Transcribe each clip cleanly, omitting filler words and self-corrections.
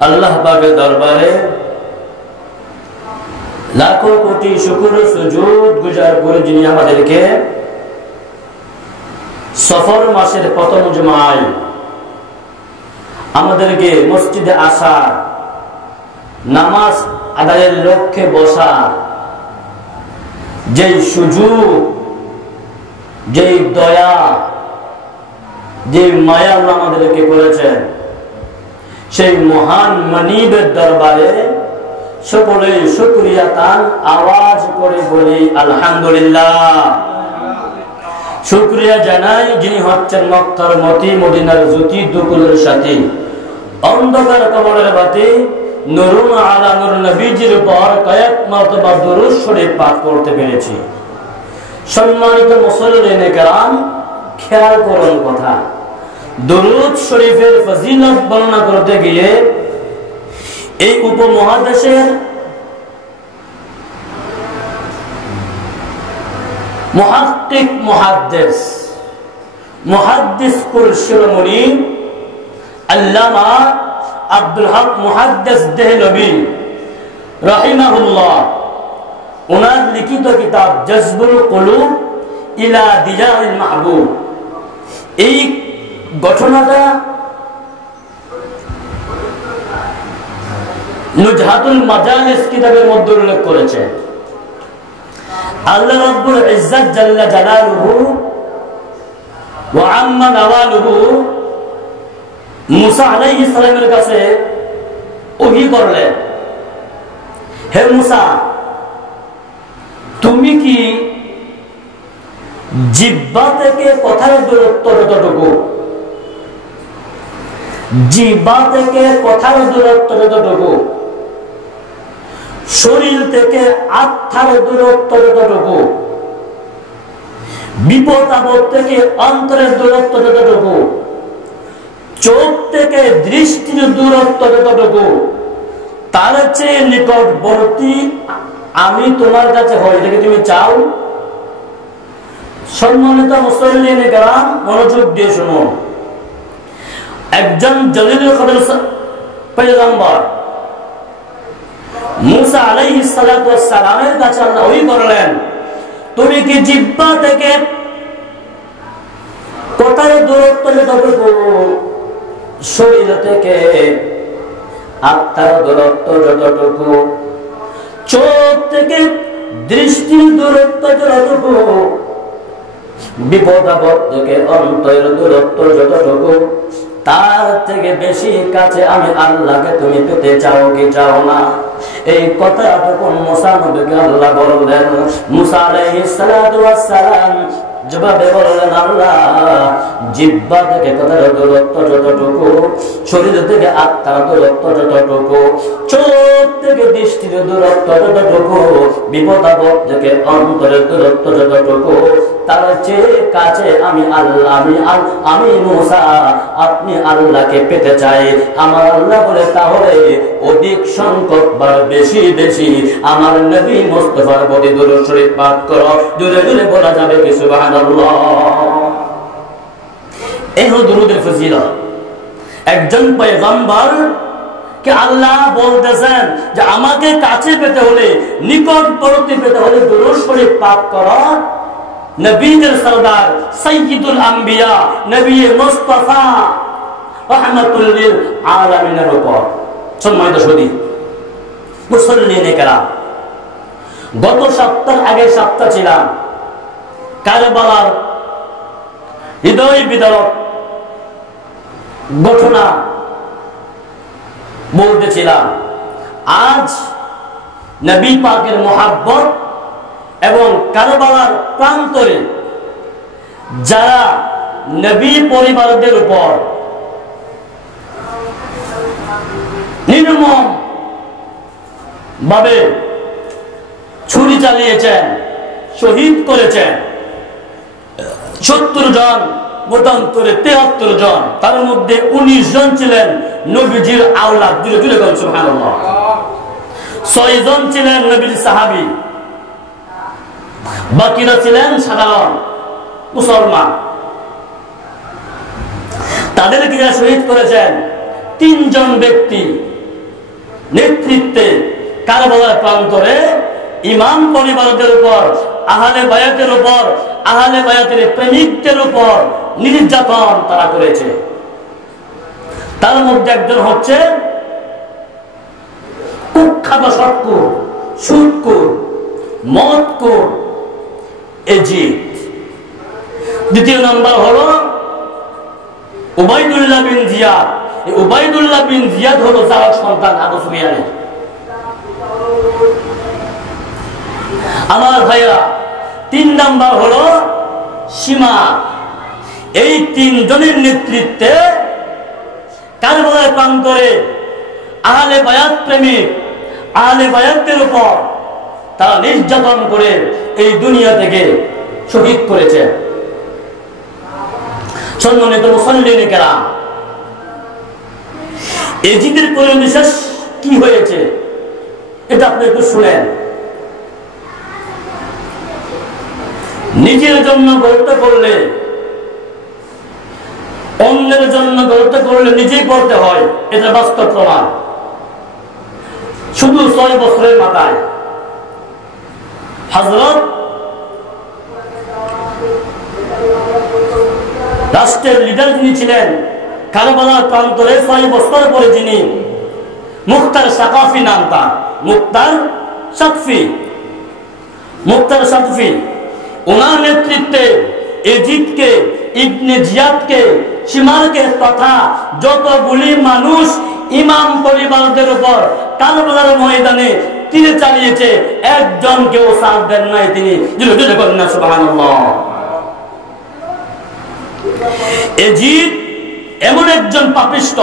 আল্লাহ পাকের দরবারে লাখো কোটি শুকর সুজুদ গুজার করে যিনি আমাদেরকে সফর মাসের প্রথম জুমায় আমাদেরকে মসজিদে আসা, নামাজ আদায়ের লক্ষ্যে বসা, যেই সুযোগ, যেই দয়া, যেই মায়া আমাদেরকে করেছেন, সেই মহান মানিবের দরবারে সকলে শুকরিয়া তান আওয়াজ করে বলি আলহামদুলিল্লাহ। শুকরিয়া জানাই যিনি হচ্ছেন মক্কার মতি, মদিনার জ্যোতি, দুকুলের সাথী, অন্ধকার কবরের বাতি, নুরুন আলা নূর নবীজির উপর কয়েক মর্তবা দুরূদ শরীফ পাঠ করতে পেরেছি। সম্মানিত মুসল্লিনে কেরাম, খেয়াল করুন কথা। দুরূদ শরীফের ফজিলত বর্ণনা করতে গিয়ে এই উপমহাদেশের মুহাক্কিক মুহাদ্দিস কুল শিরোমণি আল্লামা আব্দুল হক মুহাদ্দিস দেহলভী রাহিমাহুল্লাহ ওনার লিখিত কিতাব জজবুল কুলুব ইলা দিয়ারিল মাহবুব, এই ঘটনাটা নুজহাতুল মাজালিস কিতাবের মধ্যে উল্লেখ করেছে। আল্লাহ রাব্বুল ইজ্জত জাল্লা জালালুহু ওয়া আম্মা নাওয়ালুহু মুসা আলাইহিস সালামের কাছে ওহী করলেন, হে মুসা, তুমি কি জিহ্বা থেকে কথার দূরত্ব যতটুকু, জিহ্বা থেকে কথার দূরত্ব যতটুকু, শরীর থেকে আত্মার দূরত্ব যতটুকু, বিপদ আপদ থেকে অন্তরের দূরত্ব যতটুকু, চোখ থেকে দৃষ্টির দূরত্ব যতটুকু, তার চেয়ে নিকটবর্তী আমি তোমার কাছে হই, এটাকে তুমি চাও? সম্মানিত মুসল্লিনে কেরাম, মনোযোগ দিয়ে শুনুন। একজন জলিলুল কদর পয়গম্বর মুসা আলাইহিস সালাতু ওয়াস সালামের কাছে আল্লাহ ওহী করলেন, তুমি কি জিহ্বা থেকে কথার দূরত্ব যতটুকু, শরীর থেকে আত্মার দূরত্ব যতটুকু, চোখ থেকে দৃষ্টির দূরত্ব যতটুকু, বিপদ আপদ থেকে অন্তরের দূরত্ব যতটুকু, তার থেকে বেশি কাছে আমি আল্লাহকে তুমি পেতে চাও কি চাও না? এই কথা যখন মুসা নবীকে আল্লাহ বললেন, মুসা আলাইহিস সালাতু ওয়াস সালাম জবাবে বললেন, আল্লাহ, জিহ্বা থেকে কথার দূরত্ব যতটুকু, শরীর থেকে আত্মার দূরত্ব যতটুকু, চোখ থেকে দৃষ্টির দূরত্ব যতটুকু, বিপদ আপদ থেকে অন্তরের দূরত্ব যতটুকু, তার চেয়ে কাছে আমি আল্লাহ, আমি মুসা আপনি আল্লাহকে পেতে চাই। আমার আল্লাহ বলে, তাহলে অধিক সংখ্যক বার বেশি বেশি আমার নবী মুস্তাফার প্রতি দুরূদ শরীফ পাঠ করো। জোরে জোরে বলা যাবে কি সুবহানাল্লাহ? এই হলো দুরূদের ফজিলত। একজন পয়গম্বর কে আল্লাহ বলতেছেন যে আমাকে কাছে পেতে হলে, নিকটবর্তী পেতে হলে দুরূদ শরীফ পাঠ করো। নবীদের সরদার সাইয়্যিদুল আম্বিয়া নবী মুস্তাফা রাহমাতুল লিল আলামিনের উপর। সম্মানিত সুধী মুসল্লিনে কেরাম, গত সপ্তাহ আগে সপ্তাহ ছিলাম কারবালার হৃদয় বিদারক ঘটনা বলতেছিলাম। আজ নবী পাকের মুহাব্বত এবং কারবালার প্রান্তরে যারা নবী পরিবারদের উপর নির্মম ভাবে ছুরি চালিয়েছেন, শহীদ করেছেন 70 জন, মতান্তরে 73 জন, তার মধ্যে 19 জন ছিলেন নবীজির আওলাদ। জুড়ে জুড়ে বলুন সুবহানাল্লাহ। 6 জন ছিলেন নবীর সাহাবী, বাকিরা ছিলেন সাধারণ মুসলমান। তাদেরকে যারা শহীদ করেছেন 3 জন ব্যক্তি, নেতৃত্বে কারবালার প্রান্তরে ইমাম পরিবারদের উপর, আহলে বায়াতের উপর, আহলে বায়াতের প্রেমিকদের উপর নির্যাতন তারা করেছে। তার মধ্যে একজন হচ্ছে কুখ্যাত সৎকুর, সুদকুর, মদকুর এজিদ। দ্বিতীয় নম্বর হলো উবাইদুল্লাহ বিন জিয়াদ। এই উবাইদুল্লাহ বিন জিয়াদ হলো যার সন্তান আবু সুফিয়ানের। আমার ভাইরা, তিন নাম্বার হলো সীমা। এই তিনজনের নেতৃত্বে কারবালার প্রান্তরে আহলে বায়াত প্রেমিক, আহলে বায়াতদের উপর তারা নির্যাতন করে এই দুনিয়া থেকে শহীদ করেছে। সম্মানিত মুসল্লিন কেরাম, এজিদের পরিবেশ কি হয়েছে এটা আপনি একটু শুনেন। নিজের জন্য গড়তে করলে, অন্যের জন্য গড়তে করলে নিজেই পড়তে হয়, এটা বাস্তব প্রমাণ। শুধু 6 বছরের মাথায় হযরত রাষ্ট্রের লিডার যিনি ছিলেন, কারবালার প্রান্তরে 6 বছর পরে যিনি, মুখতার সাকাফি নাম তার, মুখতার সাকফি, ওনার নেতৃত্বে এজিদকে, ইবনে জিয়াদকে, সীমারকে তথা যতগুলি মানুষ ইমাম পরিবারদের উপর কারবালার ময়দানে তীর চালিয়েছে, একজনকেও সাথ দেন নাই তিনি। সুবহানাল্লাহ। এজিদ এমন একজন পাপিষ্ট।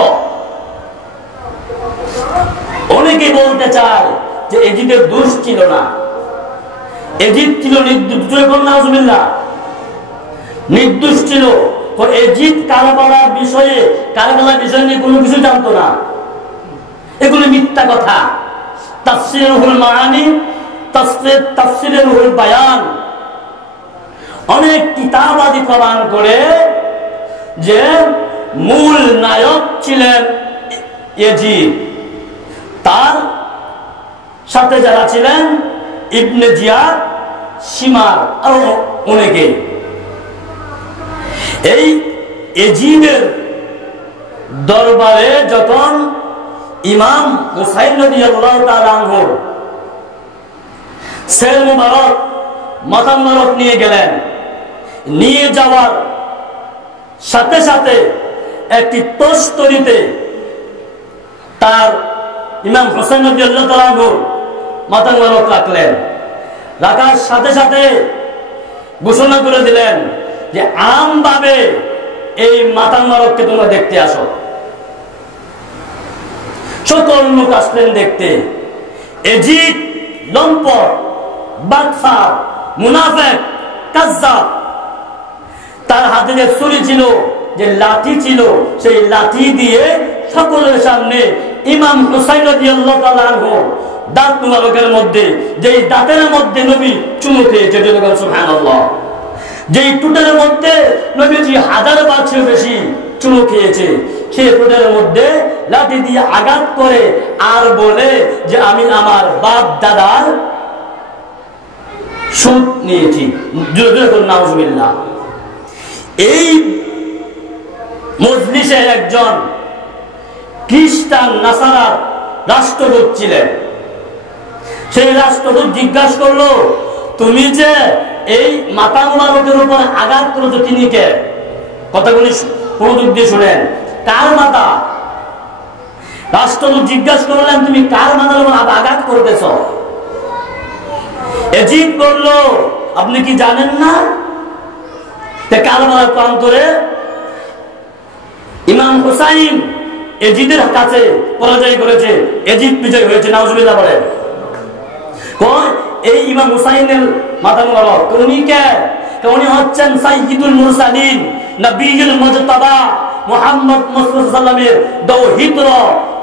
অনেকে বলতে চায় যে এজিদের দোষ ছিল না, এজিদ ছিল নির্দোষ ছিল। এজিদ কারবালার বিষয়ে নিয়ে কোনো কিছু জানতো না, এগুলো মিথ্যা কথা। তাফসীরুল মাআনি, তাফসীরুল বায়ান, অনেক কিতাব আদি প্রমাণ করে যে মূল নায়ক ছিলেন এজিদ। তার সাথে যারা ছিলেন ইবনে জিয়াদ, সীমার আরো অনেকে। এই এজিদের দরবারে যখন ইমাম হুসাইন রাদিয়াল্লাহু তাআলা আনহুর সেল মুবারক, মাথা মুবারক নিয়ে গেলেন, নিয়ে যাওয়ার সাথে সাথে একটি তস্তরিতে তার ইমাম হুসাইন রাদিয়াল্লাহু তাআলা আনহুর মাথা মুবারক রাখলেন। রাখার সাথে সাথে ঘোষণা করে দিলেন যে আমভাবে এই মাথা মুবারককে তোমরা দেখতে আসো। সকল লোক আসলেন দেখতে। এজিদ লম্পট, বাটফার, মুনাফিক, কাজ্জাব। তার হাতে যে ছুরি ছিল, যে লাঠি ছিল, সেই লাঠি দিয়ে সকলের সামনে ইমাম হুসাইন রাদিয়াল্লাহু তাআলা আনহু দাঁত মুবারকের মধ্যে, যেই দাঁতের মধ্যে নবী চুমু খেয়েছে, সুবহানাল্লাহ, যেই টুটের মধ্যে নবীজি 1000 বার বেশি চুমু খেয়েছে, সেই টুটের মধ্যে লাঠি দিয়ে আঘাত করে আর বলে যে আমি আমার বাপ দাদার সুদ নিয়েছি। নাউজুবিল্লাহ। এই মজলিসে একজন খ্রিস্টান নাসারার রাষ্ট্রদূত ছিলেন। সেই রাষ্ট্রদূত জিজ্ঞাসা করলো, তুমি যে এই মাথা মুবারকের উপর আঘাত করেছো, তিনি কে? কথাগুলি মনোযোগ দিয়ে শুনেন। কার মাথা? রাষ্ট্রদূত জিজ্ঞাসা করলেন, তুমি কার মাথার উপর আঘাত করতেছ? এজিদ বলল, আপনি কি জানেন না কারবালার প্রান্তরে ইমাম হুসাইন এজিদের কাছে পরাজয় করেছে, এজিদ বিজয় হয়েছে। নাউজুবিল্লাহ বলেন। এই ইমাম হুসাইনের মাথা মুবারক উনি কে? উনি হচ্ছেন সাইয়্যিদুল মুরসালিন, নবীউল মুজতাবা, মুহাম্মদ মুস্তাফা সাল্লামের দৌহিত্র,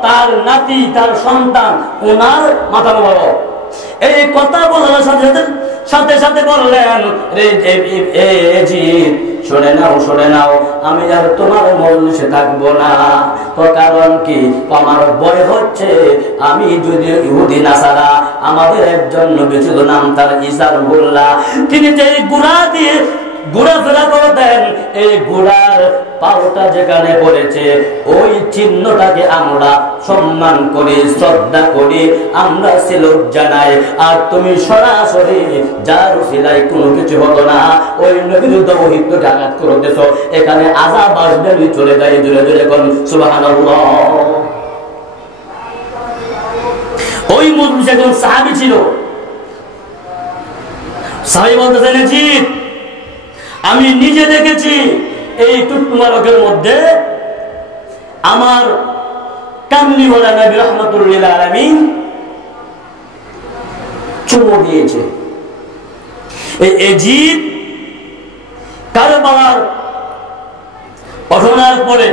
তার নাতি, তার সন্তান, ওনার মাথা মুবারক। এই কথা বলার সাথে সাথে বললেন, এজিদ শুনে নাও, আমি আর তোমার মজলিসে থাকবো না। কারণ কি? আমার ভয় হচ্ছে আমি যদি ইহুদি নাসারা, আমাদের একজন নবী ছিল, নাম তার ঈসা রুহুল্লাহ, তিনি যে ঘোড়া দিয়ে ঘোরাফেরা করতেন, এই ঘোড়ার পাওটা যেখানে পড়েছে ওই চিহ্নটাকে আমরা সম্মান করি, শ্রদ্ধা করি, আমরা সেলুট জানাই। আর তুমি সরাসরি যার উসিলায় কোনো কিছু হতো না, ওই নবীর দৌহিত্রকে আঘাত করতেছ, এখানে আযাব আসবে, চলে যায়। জোরে জোরে কোন সুবহানাল্লাহ। ওই মুসলিম একজন সাহাবী ছিল, সাহাবী বলতেছেন, জিদ আমি নিজে দেখেছি এই টুট মুবারকের মধ্যে আমার কামলিওয়ালা নবী রাহমাতুল লিল আলামিন চুমু দিয়েছে। এই এজিদ কারবালার ঘটনার পরে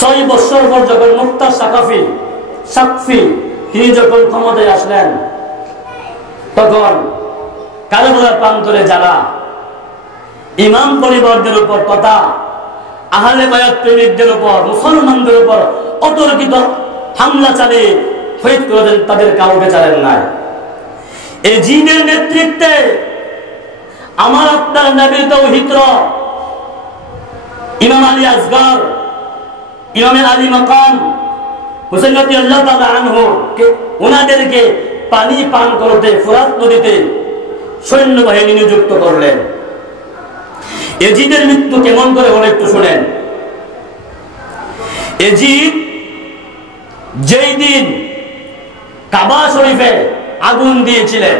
6 বছর পর যখন মুক্তা সাকফি তিনি যখন ক্ষমতায় আসলেন, তখন কারবালার প্রান্তরে যারা ইমাম পরিবারদের উপর তথা আহলে বায়াত প্রেমিকদের উপর, মুসলমানদের উপর অতর্কিত হামলা চালিয়ে শহীদ করে দেন, তাদের কাউকে ছাড়েন নাই। এই জিনের নেতৃত্বে আমার আপনার নবীর তাওহীদ ইমাম আলী আসগর, ইমাম আলী মাকাম হুসাইন রাদিয়াল্লাহু তাআলা আনহু ওনাদেরকে পানি পান করতে ফুরাত নদীতে সৈন্যবাহিনী নিযুক্ত করলেন। এজিদের মৃত্যু কেমন করে হলো একটু শুনেন। এজিদ যেই দিন কাবা শরীফে আগুন দিয়েছিলেন,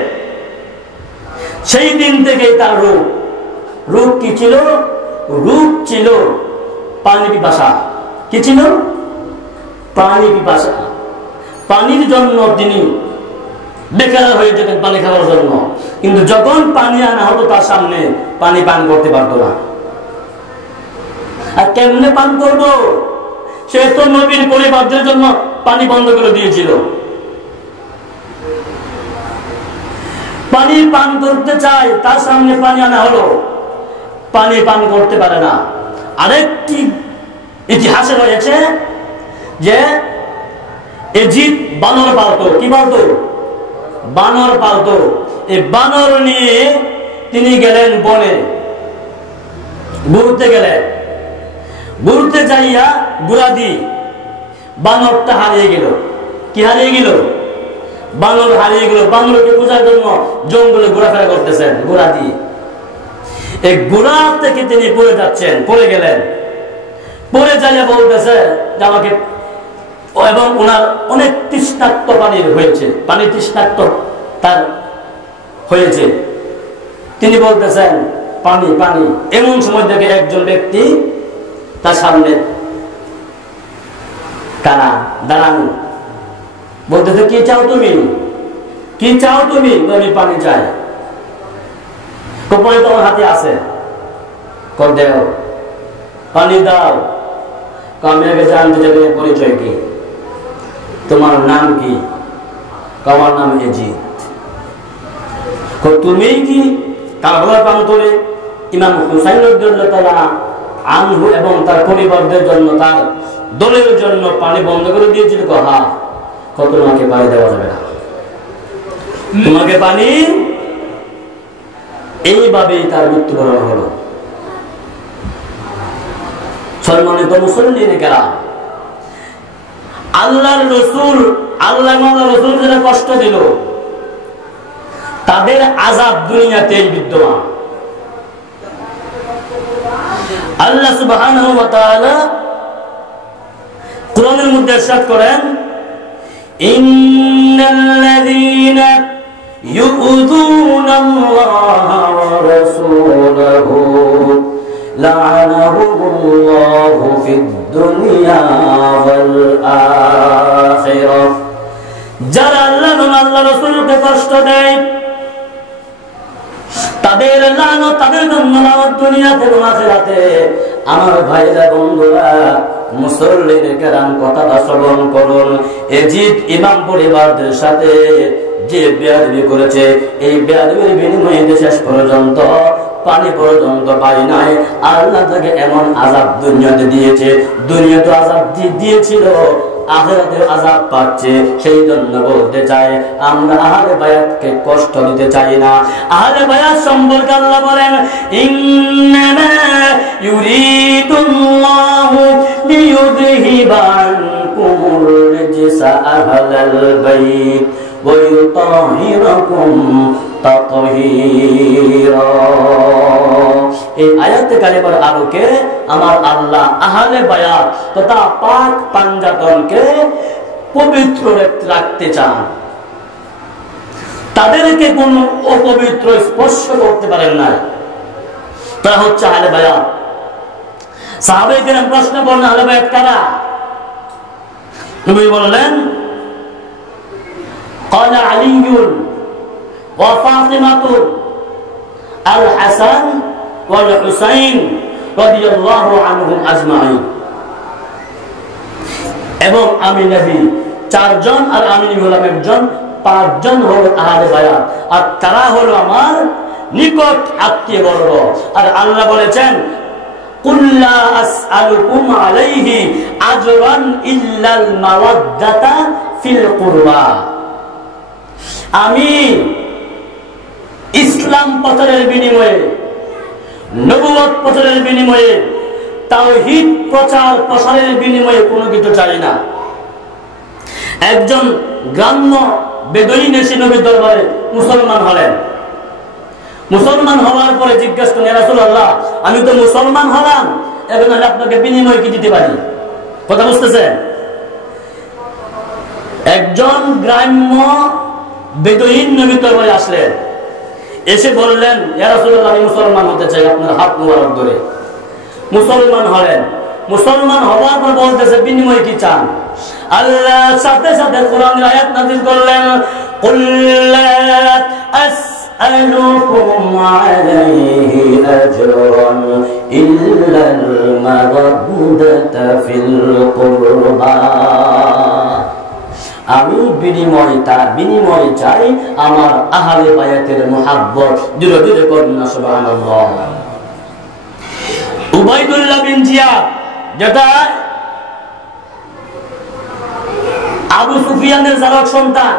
সেই দিন থেকেই তার রূপ কি ছিল? রূপ ছিল পানি পিপাসা। কি ছিল? পানি পিপাসা। পানির জন্য তিনি বেকার হয়ে যেতেন পানি খাওয়ার জন্য, কিন্তু যখন পানি আনা হতো তার সামনে পানি পান করতে পারতো না। আর কেমনে পান করবো? সে তো নবীর পরিবারদের জন্য পানি বন্ধ করে দিয়েছিল। পানি পান করতে চায়, তার সামনে পানি আনা হলো, পানি পান করতে পারে না। আরেকটি ইতিহাসে রয়েছে যে এজিদ বানর পালতো। কি পালতো? বানর পালতো। এই বানর নিয়ে তিনি গেলেন বনে, ঘুরতে গেলেন। ঘুরতে যাইয়া গুড়াদি বানরটা হারিয়ে গেল। কি হারিয়ে গেল? বানর হারিয়ে গেল। বানরকে খোঁজার জন্য জঙ্গলে ঘোরাফেরা করতেছেন গুড়াদি। এই গুড়া থেকে তিনি পড়ে যাচ্ছেন, পড়ে গেলেন। পড়ে যাইয়া বলতেছে যে আমাকে, এবং ওনার অনেক তৃষ্ণার্ত পানির হয়েছে, পানি তৃষ্ণার্ত তার হয়েছে। তিনি বলতেছেন পানি পানি। এমন সময় থেকে একজন ব্যক্তি তার সামনে কারা দাঁড়ানো, বলতেছে কি চাও তুমি? কি চাও তুমি? আমি পানি চাই। পানি তোমার হাতে আছে, দেও, পানি দাও। আমি আগে জানতে চাই তোমার পরিচয় কি, তোমার নাম কি? আমার নাম এজিদ। তুমি কি কারবালার প্রান্তরে ইমাম হুসাইন রাদিয়াল্লাহু তাআলা আনহু এবং তার পরিবারদের জন্য, তার দলের জন্য পানি বন্ধ করে দিয়েছিল? হ্যাঁ। তোমাকে পানি দেওয়া যাবে না, তোমাকে পানি। এইভাবেই তার মৃত্যুবরণ হলো। সম্মানিত মুসলিম কেরাম, আল্লাহর রাসূল, আল্লাহ রাসূল যারা কষ্ট দিল, তাদের আযাব দুনিয়াতেই বিদ্যমান। আল্লাহ সুবহানাহু ওয়া তাআলা কোরআনের মধ্যে ইরশাদ করেন, ইন্নাল্লাযীনা ইউযুনাল্লাহা ওয়া রাসূলাহু লা'আনাহুমুল্লাহু ফিদ দুনিয়া ওয়াল আখিরাহ। যারা আল্লাহ এবং আল্লাহ রাসূলকে কষ্ট দেয়, তাদের লানত, তাদের জন্য লানত দুনিয়াতে এবং আখিরাতে। আমার ভাইরা, বন্ধুরা, মুসল্লিন কেরাম, কথাটা শ্রবণ করুন। এজিদ ইমাম পরিবারদের সাথে যে বেয়াদবি করেছে, এই বেয়াদবির বিনিময়ে শেষ পর্যন্ত পানি পর্যন্ত পাই নাই। আল্লাহ তাকে এমন আযাব দুনিয়াতে দিয়েছে, দুনিয়াতে আযাব দিয়েছিল, আখিরাতে আযাব পাচ্ছে। সেই জন্য বলতে চাই, আমরা আহলে বায়াতকে কষ্ট দিতে চাই না। আহলে বায়াত সম্পর্কে আল্লাহ বলেন, ইন্নামা ইউরিদুল্লাহু লিইউযহিবা আনকুমুর রিজসা আহলাল বাইত ওয়া ইউতাহিরাকুম তাতহীরা। এই আয়াতে কারিমার আলোকে আমার আল্লাহ আহলে বায়াত তথা পাক পাঞ্জাতনকে পবিত্র রাখতে চান। তাদেরকে কোনো অপবিত্র স্পর্শ করতে পারেন না। তারা হচ্ছে আহলে বায়াত। সাহাবায়ে কেরাম প্রশ্ন করলেন, আহলে বায়াত কারা? নবী বললেন, ক্বালা আলিয়্যুন ওয়া ফাতিমাতুন আল হাসান ওয়াল হুসাইন রাদিয়াল্লাহু আনহুম আজমাইন। এবং আমি নবী 4 জন আর আমি নবী হলাম একজন, 5 জন হলো আহলে বায়াত। আর তারা হলো আমার নিকট আত্মীয় বর্গ। আর আল্লাহ বলেছেন, কুল লা আসআলুকুম আলাইহি আজরান ইল্লাল মাওয়াদ্দাতা ফিল কুরবা। আমি ইসলাম প্রচারের বিনিময়ে, নবুয়ত প্রচারের বিনিময়ে, তাওহীদ প্রচার প্রসারের বিনিময়ে কোনো কিছু চাই না। একজন গ্রাম্য বেদুইন এসে নবীর দরবারে মুসলমান হলেন। মুসলমান হওয়ার পরে জিজ্ঞেস করেন, ইয়া রাসূলুল্লাহ, আমি তো মুসলমান হলাম, এখন আমি আপনাকে বিনিময় কি দিতে পারি? কথা বুঝতেছেন? একজন গ্রাম্য বেদুইন নবীর দরবারে আসলেন, এসে বললেন, ইয়া রাসূলুল্লাহ, আমি মুসলমান হতে চাই, আপনার হাত মোবারক ধরে। মুসলমান হলেন। মুসলমান হওয়ার পর বলতেছে, বিনিময় কি চান? আল্লাহ সাথে সাথে কোরআনের আয়াত নাযিল করলেন, কুল লা আসআলুকুম আলাইহি আজরান ইল্লাল মাওয়াদ্দাতা ফিল কুরবা। আমি বিনিময় চাই আমার আহলে বায়াতের মুহাব্বত। জোরে জোরে করুন সুবহানাল্লাহ। উবাইদুল্লাহ বিন জিয়াদ, যেটা আবু সুফিয়ানের জারক সন্তান,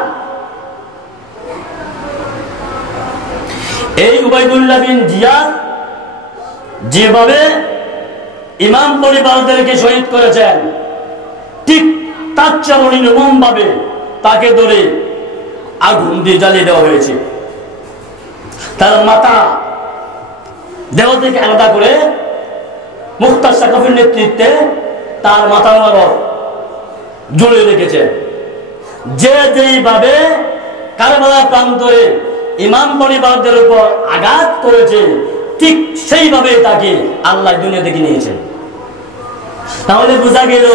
এই উবাইদুল্লাহ বিন জিয়াদ যেভাবে ইমাম পরিবারদেরকে শহীদ করেছেন, ঠিক তার চরণে নির্মম ভাবে তাকে ধরে আগুন দিয়ে জ্বালিয়ে দেওয়া হয়েছে। তার মাথা দেহ থেকে আলাদা করে মুখতার সাকাফির নেতৃত্বে তার মাথা মোবারক জুড়ে রেখেছে। যে যেইভাবে কারবালার প্রান্তরে ইমাম পরিবারদের উপর আঘাত করেছে, ঠিক সেইভাবে তাকে আল্লাহ দুনিয়া থেকে নিয়েছেন। তাহলে বোঝা গেল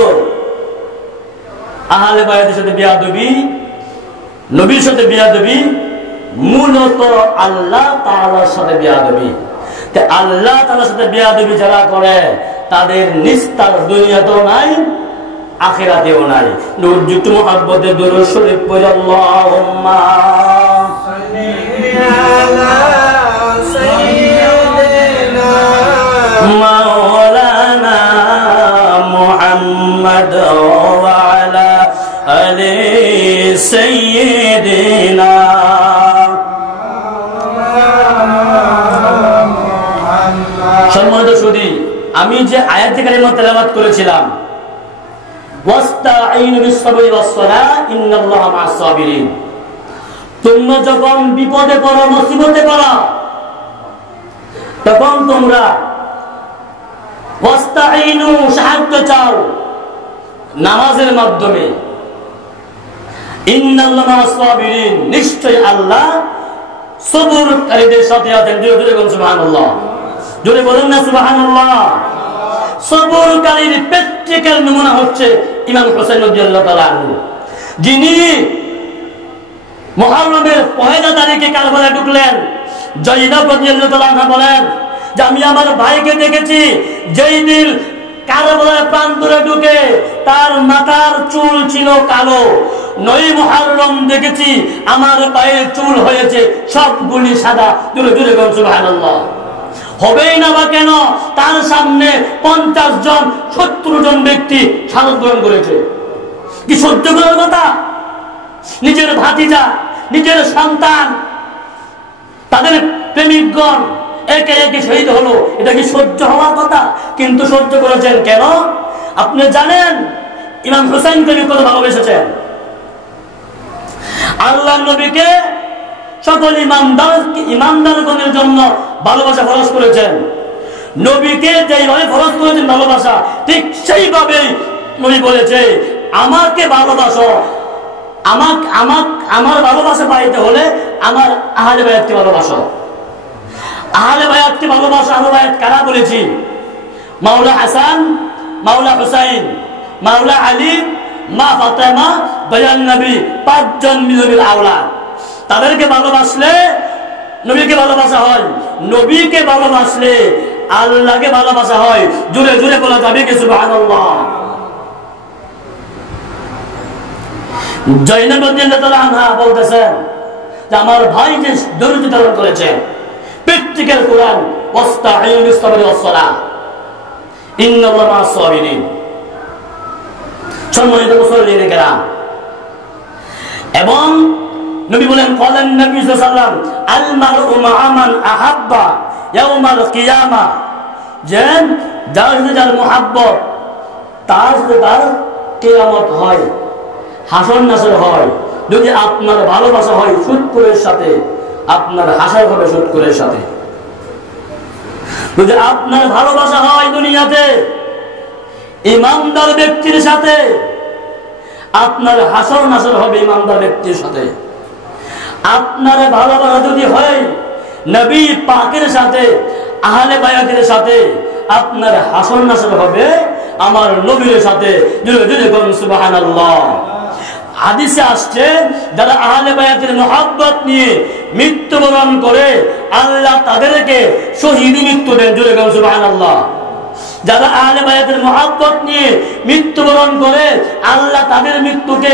আহলে বায়াতের সাথে বিয়াদবি, নবীর সাথে বিয়াদবি মূলত আল্লাহ তাআলার সাথে বিয়াদবি। আল্লাহ তাআলার সাথে বিয়াদবি যারা করে, তাদের নিস্তার দুনিয়াতেও নাই, আখিরাতেও নাই। নূরযুক্ত মুহাব্বতে দুরূদ শরীফ পড়ে, আল্লাহুম্মা সাল্লি আলা সাইয়্যিদিনা মাওলানা মুহাম্মদ ওয়া আলা আলি সাইয়্যিদিনা। সম্মানিত সুধী, আমি যে আয়াত কারিমা তেলাওয়াত করেছিলাম, ওয়াস্তাঈনু বিস-সাবরি ওয়াস-সালাহ ইন্নাল্লাহা মা'আস-সাবিরিন, তোমরা যখন বিপদে পড়ো, মুসিবতে পড়ো, তখন তোমরা ওয়াস্তাঈনু সাহায্য চাও নামাজের মাধ্যমে। ইন্নাল্লাহা মা'আস-সাবিরিন, নিশ্চয় আল্লাহ সবরকারীদের সাথে আছেন। জোরে বলুন সুবহানাল্লাহ। জোরে বলেন না সুবহানাল্লাহ। সবরকারীর প্র্যাকটিক্যাল নমুনা হচ্ছে ইমাম হোসেন রাদিয়াল্লাহু তাআলা আনহু, যিনি মুহররমের পহেলা তারিখে কারবালায় ঢুকলেন। জয়নাব রাদিয়াল্লাহু তাআলা আনহা বলেন যে আমি আমার ভাইকে দেখেছি, যেই দিন কারবালার প্রান্তরে ঢুকে তার মাথার চুল ছিল কালো। 9 মুহররম দেখেছি আমার পায়ের চুল হয়েছে সবগুলি সাদা। জোরে জোরে বলুন সুবহানাল্লাহ। হবেই না বা কেন? তার সামনে 50 জন 70 জন ব্যক্তি শাহাদাত বরণ করেছে। কি সহ্য করার কথা? নিজের ভাতিজা, নিজের সন্তান, তাদের প্রেমিকগণ একে একে শহীদ হলো, এটা কি সহ্য হওয়ার কথা? কিন্তু সহ্য করেছেন কেন? আপনি জানেন ইমাম হুসাইনকে কত ভালোবেসেছেন। আল্লাহ নবীকে সকল ইমানদারগণের জন্য ভালোবাসা ফরজ করেছেন। নবীকে যেইভাবে ফরজ করেছেন ভালোবাসা, ঠিক সেইভাবেই নবী বলেছে আমাকে ভালোবাসো, আমার ভালোবাসা পাইতে হলে আমার আহলে বায়াতকে ভালোবাসো। আহলে বায়াতকে ভালোবাসা, আহলে বায়াত কারা বলেছি? মাওলা হাসান, মাওলা হুসাইন, মাওলা আলী, মা ফাতেমা, দয়াল নবী, 5 জন নবীর আওলাদ। তাদেরকে ভালোবাসলে নবীকে ভালোবাসা হয়, নবীকে ভালোবাসলে আল্লাহকে ভালোবাসা হয়। জোরে জোরে বলা যাবে কি সুবহানাল্লাহ? জয়নব রাদিয়াল্লাহু আনহা বলতেছেন যে আমার ভাই যে দরুদ ধারণ করেছে, প্র্যাকটিক্যাল কোরআন, ওয়াস্তাঈনু বিস-সাবরি ওয়াস-সালাহ, ইন্নাল্লাহা মা'আস-সাবিরিন। সম্মানিত মুসল্লিনে কেরাম, এবং নবী বলেন ক্বালান নবী সাল্লাল্লাহু আলাইহি ওয়াসাল্লাম আল মারউ মা'a মান আহাব্বা ইয়াউমাল কিয়ামা, যে যার সাথে যার মুহাব্বত তার সাথে তার কিয়ামত হয়, হাসর নাসর হয়। যদি আপনার ভালোবাসা হয় সুদখোরের সাথে, আপনার হাসর হবে সুদখোরের সাথে। যদি আপনার ভালোবাসা হয় দুনিয়াতে ইমানদার ব্যক্তির সাথে, আপনার হাসর নাসর হবে ইমানদার ব্যক্তির সাথে। আপনার ভালোবাসা যদি হয় নবী পাকের সাথে, আহলে বায়াতের সাথে, আপনার হাসর নাসর হবে আমার নবীর সাথে। জোরে জোরে বলুন সুবহানাল্লাহ। হাদিসে আসছে যারা আহলে বায়াতের মুহাব্বত নিয়ে মৃত্যুবরণ করে আল্লাহ তাদেরকে শহীদি মৃত্যু দেন। জোরে বলুন সুবহানাল্লাহ। যারা আহলে বায়াতের মুহাব্বত নিয়ে মৃত্যুবরণ করে আল্লাহ তাদের মৃত্যুকে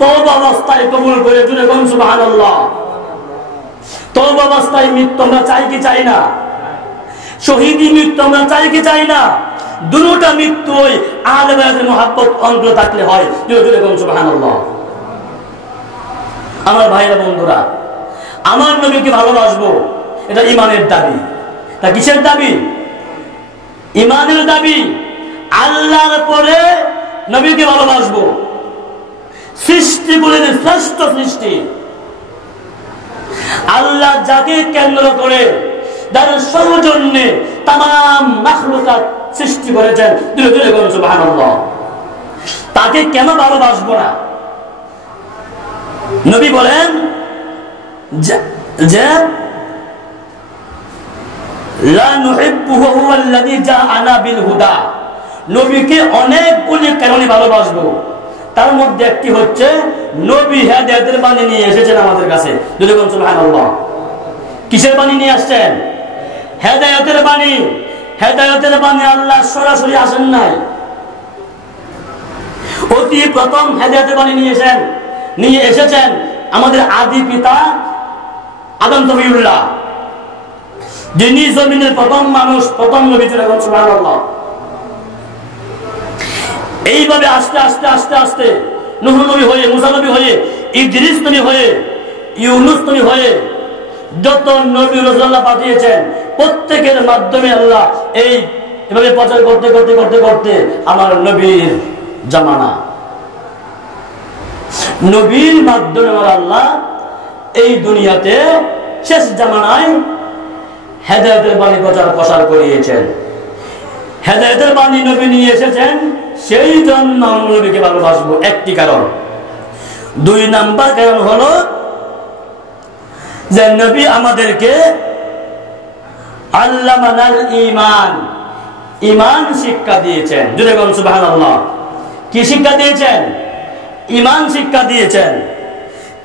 তওবা অবস্থায় কবুল করে। জোরে বলুন সুবহানাল্লাহ। তওবা অবস্থায় মৃত্যু আমরা চাই কি চাই না? শহীদি মৃত্যু আমরা চাই কি চাই না? দুটোটা মৃত্যু ওই আহলে বায়াতের মুহাব্বত অন্তরে থাকলে হয়। জোরে জোরে বলুন সুবহানাল্লাহ। আমার ভাইরা বন্ধুরা, আমার নবীকে ভালোবাসবো, এটা ঈমানের দাবি। তা কিসের দাবি? ঈমানের দাবি। আল্লাহর পরে নবীকে ভালোবাসবো। সৃষ্টি বলে শ্রেষ্ঠ সৃষ্টি আল্লাহ যাকে কেন্দ্র করে, যার সৌজন্যে তামাম মাখলুকাত সৃষ্টি করেছেন, ধীরে ধীরে বলুন সুবহানাল্লাহ, তাকে কেন ভালোবাসবো না? নবী বলেন যে লা নুহিব্বুহু হুয়াল্লাযী জাআনা বিল হুদা, নবীকে অনেকগুলি কারণে ভালোবাসবো। তার মধ্যে একটি হচ্ছে নবী হেদায়েতের বাণী নিয়ে এসেছেন আমাদের কাছে। যদি বলুন সুবহানাল্লাহ। কিসের বাণী নিয়ে আসছেন? হেদায়েতের বাণী। হেদায়েতের বাণী আল্লাহ সরাসরি আসেন নাই, অতি প্রথম হেদায়েতের বাণী নিয়ে এসেছেন আমাদের আদি পিতা আদম সফিউল্লাহ, যিনি জমিনের প্রথম মানুষ, প্রথম নবী। সুবহানাল্লাহ। এইভাবে আস্তে আস্তে আস্তে আস্তে নূহ নবী হয়ে, মুসা নবী হয়ে, ইদ্রিস নবী হয়ে, ইউনূস নবী হয়ে যত নবী রাসূলুল্লাহ পাঠিয়েছেন, প্রত্যেকের মাধ্যমে আল্লাহ এইভাবে প্রচার করতে করতে করতে করতে আমার নবীর জামানা, নবীর মাধ্যমে আল্লাহ এই দুনিয়াতে শেষ জামানায় হেদায়েতের বাণী প্রচার করিয়েছেন। হেদায়েতের বাণী নবী নিয়ে এসেছেন, সেই জন্য আমরা নবীকে ভালোবাসবো। একটি কারণ। 2 নাম্বার কারণ হলো যে নবী আমাদেরকে আল্লামানাল ঈমান, ঈমান শিক্ষা দিয়েছেন। জোরে বলুন সুবহানাল্লাহ। কি শিক্ষা দিয়েছেন? ঈমান শিক্ষা দিয়েছেন।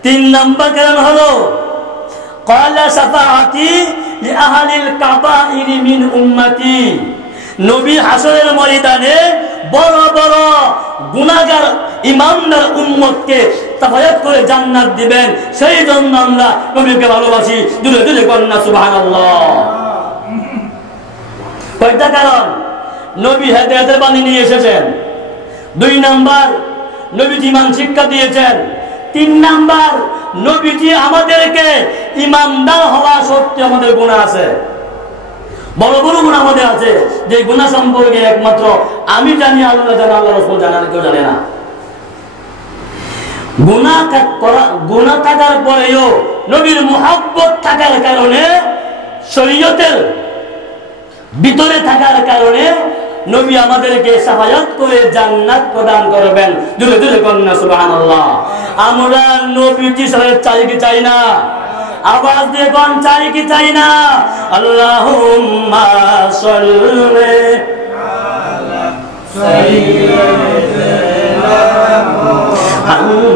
3 নাম্বার কারণ হলো ক্বালা শাফাআতি লিআহলিল কাবাইরি মিন উম্মতি, নবী হাসরের ময়দানে বড় বড় গুনাহগার ইমানদার উম্মতকে শাফায়াত করে জান্নাত দিবেন। সেই জন্য আমরা নবীকে ভালোবাসি। জোরে জোরে বলুন সুবহানাল্লাহ। কয়টা কারণ? নবী হেদায়েতের বাণী নিয়ে এসেছেন। 2 নাম্বার, নবীজি ঈমান শিক্ষা দিয়েছেন। 3 নাম্বার, নবীজি আমাদেরকে ঈমানদার হওয়া সত্ত্বেও আমাদের গুনাহ আছে, বড় বড় গুনাহ আমাদের আছে, যে গুনাহ সম্পর্কে একমাত্র আমি জানি, আল্লাহ জানে, আল্লাহ রাসূল জানেন, কেউ জানে না। গুনাহ থাকার পরেও নবীর মুহাব্বত থাকার কারণে, শরীয়তের ভিতরে থাকার কারণে নবী আমাদেরকে শাফায়াত করে জান্নাত প্রদান করবেন। জোরে জোরে কন্যা সুবহানাল্লাহ। আমরা নবীজি সাথে চাই কি চাই না? আওয়াজ দিয়ে কোন চাই কি চাই না? আল্লাহুম্মা সাল্লি আলা সাইয়্যিদিনা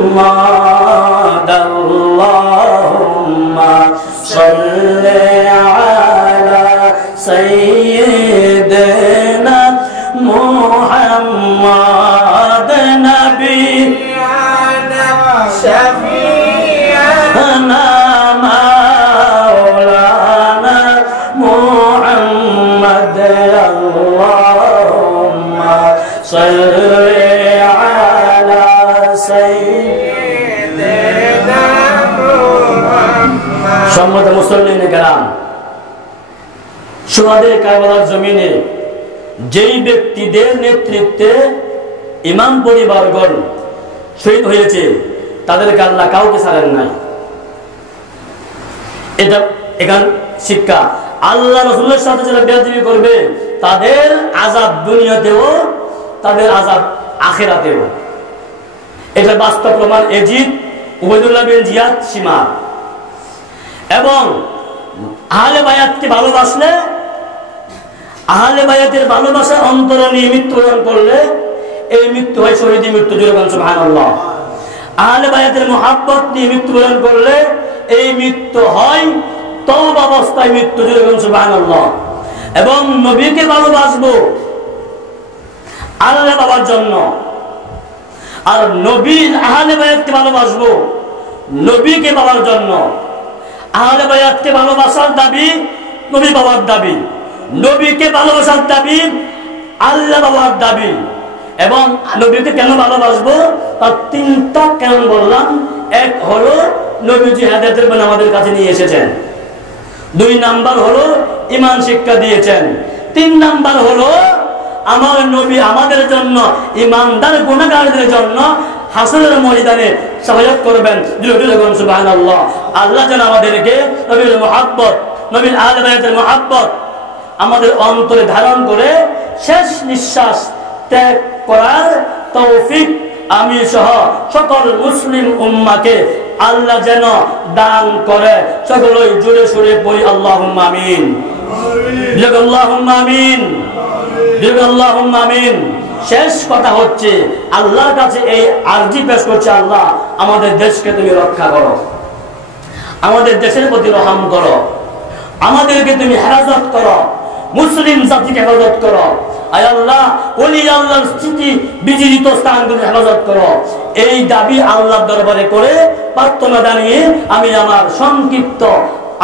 মুহাম্মাদ, আল্লাহুম্মা সাল্লি আলা সাইয়্যিদিনা মুহাম্মাদ, নবিয়ানা শাফিয়ানা মাওলানা মুহাম্মদ, আল্লাহুম্মা সাল্লি আলা সাইয়্যিদিনা মুহাম্মাদ। সম্মানিত মুসল্লিন কেরাম, সুহাদায়ে কারবালার জমিনে যেই ব্যক্তিদের নেতৃত্বে ইমাম পরিবারগণ শহীদ হয়েছে, তাদেরকে আল্লাহ কাউকে ছাড়েন নাই। এটা এখান শিক্ষা। আল্লাহ রাসূলের সাথে যারা বেয়াদবি করবে, তাদের আযাব দুনিয়াতেও, তাদের আযাব আখিরাতেও। এটা বাস্তব প্রমাণ এজিদ, উবাইদুল্লাহ বিন জিয়াদ, সীমা। এবং আহলে বায়াতকে ভালোবাসলে, আহলে বায়াতের ভালোবাসার অন্তর নিয়ে মৃত্যুবরণ করলে এই মৃত্যু হয় শহীদি মৃত্যু। জোরে বলেন সুবহানাল্লাহ। আহলে বায়াতের মুহাব্বত নিয়ে মৃত্যুবরণ করলে এই মৃত্যু হয় তওবা অবস্থায় মৃত্যু। জোরে বলেন সুবহানাল্লাহ। এবং নবীকে ভালোবাসবো আল্লাহ বাবার জন্য, আর নবীর আহলে বায়াতকে ভালোবাসবো নবীকে বাবার জন্য। আহলে বায়াতকে ভালোবাসার দাবি নবী বাবার দাবি, নবীকে ভালোবাসার দাবি আল্লাহ বাবার দাবি। এবং নবীকে কেন ভালোবাসবো তার 3টা কারণ বললাম। এক হলো নবীজি হেদায়েতের বাণী আমাদের কাছে নিয়ে এসেছেন। 2 নাম্বার হলো ঈমান শিক্ষা দিয়েছেন। 3 নাম্বার হলো আমার নবী আমাদের জন্য, ঈমানদার গুনাহগারদের জন্য হাসরের ময়দানে শাফায়াত করবেন। সুবহানাল্লাহ। আল্লাহ যেন আমাদেরকে নবীর মুহাব্বত, নবীর আহলে বায়াতের মুহাব্বত আমাদের অন্তরে ধারণ করে শেষ নিঃশ্বাস ত্যাগ করার তৌফিক আমি সহ সকল মুসলিম উম্মাহকে আল্লাহ যেন দান করে। সকলেই জোরে সুরে পড়ি আল্লাহুম্মা আমিন, আল্লাহুম্মা আমিন, আল্লাহুম্মা আমিন। শেষ কথা হচ্ছে আল্লাহর কাছে এই আরজি পেশ করছে, আল্লাহ আমাদের দেশকে তুমি রক্ষা করো, আমাদের দেশের প্রতি রহম করো, আমাদেরকে তুমি হেফাজত করো, মুসলিম জাতিকে হেফাজত করো। আয় আল্লাহ, ওলি আল্লাহর স্থিতি বিজড়িত স্থানগুলো হেফাজত করো। এই দাবি আল্লাহর দরবারে করে প্রার্থনা জানিয়ে আমি আমার সংক্ষিপ্ত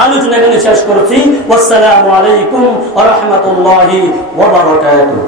আলোচনা এখানে শেষ করছি। আসসালামু আলাইকুম ওয়া রাহমাতুল্লাহি ওয়া বারাকাতুহু।